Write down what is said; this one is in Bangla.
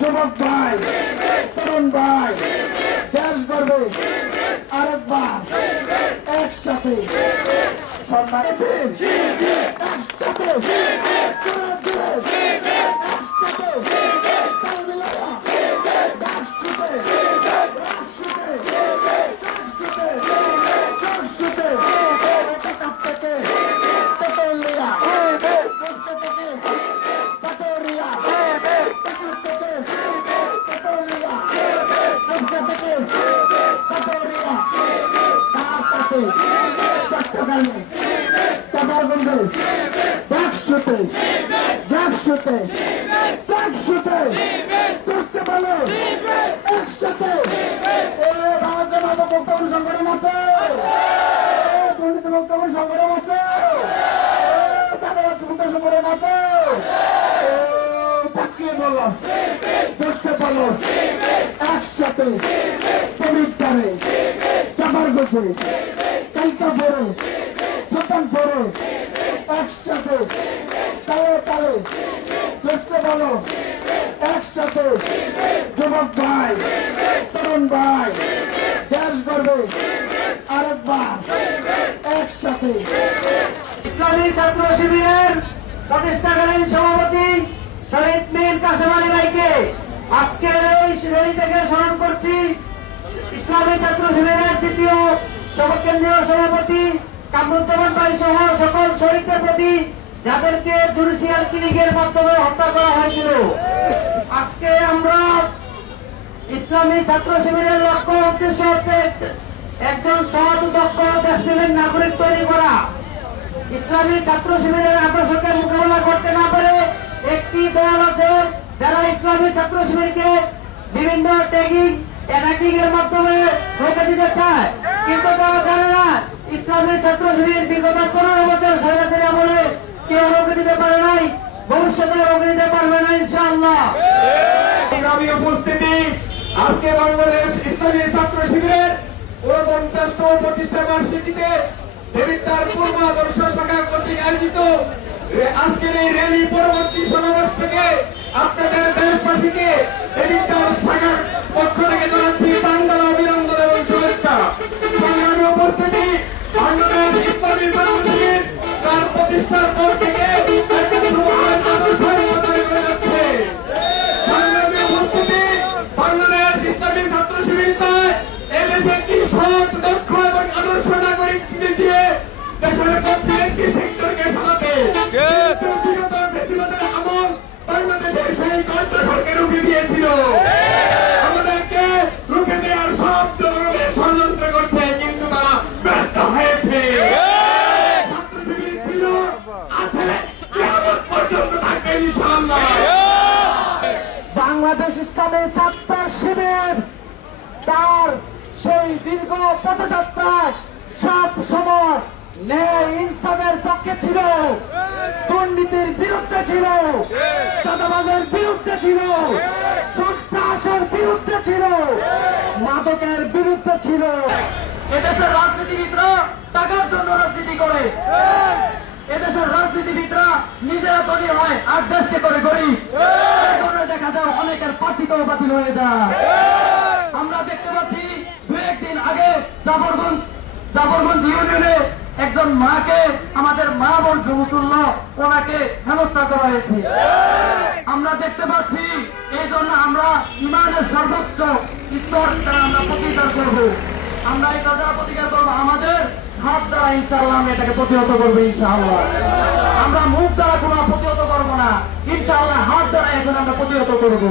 যুবক ভাই, তরুণ ভাই, দেশ গর্বে আরেকবার একসাথে সম্মানে চাপার গেছে কালকা পরে শতান পরে একসাথে তালে তালে চেষ্টা বলো একসাথে যুবক ভাই, তরুণ ভাই, দেশ গর্বে আরেকবার একসাথে। ইসলামী ছাত্র শিবিরের প্রতিষ্ঠাকালীন সভাপতি শহীদ মীর কাসেম আলী ভাইকে আজকের এই র্যালি থেকে স্মরণ করছি। ইসলামী ছাত্র শিবিরের দ্বিতীয় কেন্দ্রীয় সভাপতি কামরুজ্জামান ভাই সহ সকল শহীদদের প্রতি যাদেরকে জুডিশিয়াল কিলিংয়ের মাধ্যমে হত্যা করা হয়েছিল। আজকে আমরা ইসলামী ছাত্র শিবিরের লক্ষ্য উদ্দেশ্য হচ্ছে একজন সৎ দক্ষ দেশপ্রেমের নাগরিক তৈরি করা। ইসলামী ছাত্র শিবিরের আদর্শকে মোকাবেলা করতে না পারে একটি দল আছে যারা ইসলামী ছাত্র শিবিরকে বিভিন্ন ট্যাগিং এর মাধ্যমে রোকে দিতে চায়, কিন্তু তারা জানে না ইসলামী ছাত্র শিবির বিগত 15 বছর স্বৈরাচারী আমলে কেউ রোকে দিতে পারে নাই, ভবিষ্যতে রোকে দিতে পারবে না ইনশাআল্লাহ। উপস্থিতি আজকে বাংলাদেশ ইসলামী ছাত্র শিবিরের 49তম প্রতিষ্ঠা বার্ষিকীতে দেবিদ্বার পূর্ব আদর্শ শাখা কর্তৃক আয়োজিত আজকের এই র্যালি পরবর্তী সমাবেশ থেকে আপনাদের দেশবাসীকে দেবিদ্বার শাখার পক্ষ থেকে জানাচ্ছি বাংলা অভিনন্দন এবং শুভেচ্ছা। সংগ্রামী উপস্থিতি বাংলাদেশ ইসলামী ছাত্র শিবির তার প্রতিষ্ঠার পর থেকে বাংলাদেশ ইসলামী ছাত্র শিবির চায় এদেশে একটি সৎ দক্ষ এবং আদর্শ নাগরিক দিয়ে দেশের প্রত্যেকটি সেক্টরকে সাজাতে। বিগত বেশিবাদের আমল বাংলাদেশের সেই কণ্ঠস্বরকে রুখে দিয়েছিল, আমাদেরকে রুখে দেওয়ার সব ধরনের ষড়যন্ত্র করছে, কিন্তু তারা ব্যর্থ হয়েছে। ছাত্র শিবির ছিল, আছে, কিয়ামত পর্যন্ত থাকবে ইনশাআল্লাহ। বাংলাদেশ ইসলামী ছাত্র শিবির তার সেই দীর্ঘ পদযাত্রায় সব সময় ন্যায় ইনসাফের পক্ষে ছিল, দুর্নীতির বিরুদ্ধে ছিল, চাঁদাবাজের বিরুদ্ধে ছিল, সন্ত্রাসের বিরুদ্ধে ছিল, মাদকের বিরুদ্ধে ছিল। এদেশের রাজনীতিবিদরা টাকার জন্য রাজনীতি করে, এদেশের রাজনীতিবিদরা নিজেরা তৈরি হয় আর দেশকে করে গরিব। দেখা যায় অনেকের প্রার্থিতাও বাতিল হয়ে যায়। আমরা দেখতে পাচ্ছি 2-1 দিন আগে জাফরগঞ্জ ইউনিয়নে একজন মাকে আমাদের মা বোন সমতুল্য ওনাকে হেনস্থা করা হয়েছে। আমরা দেখতে পাচ্ছি এই জন্য আমরা ইমানের সর্বোচ্চ স্তর দ্বারা আমরা প্রতিকার করবো। আমরা এটা দ্বারা প্রতিকার করবো, আমাদের হাত দ্বারা ইনশাআল্লাহ আমরা এটাকে প্রতিহত করবো ইনশাআল্লাহ। আমরা মুখ দ্বারা কোনো প্রতিহত করবো না, ইনশাআল্লাহ হাত দ্বারা এখন আমরা প্রতিহত করবো।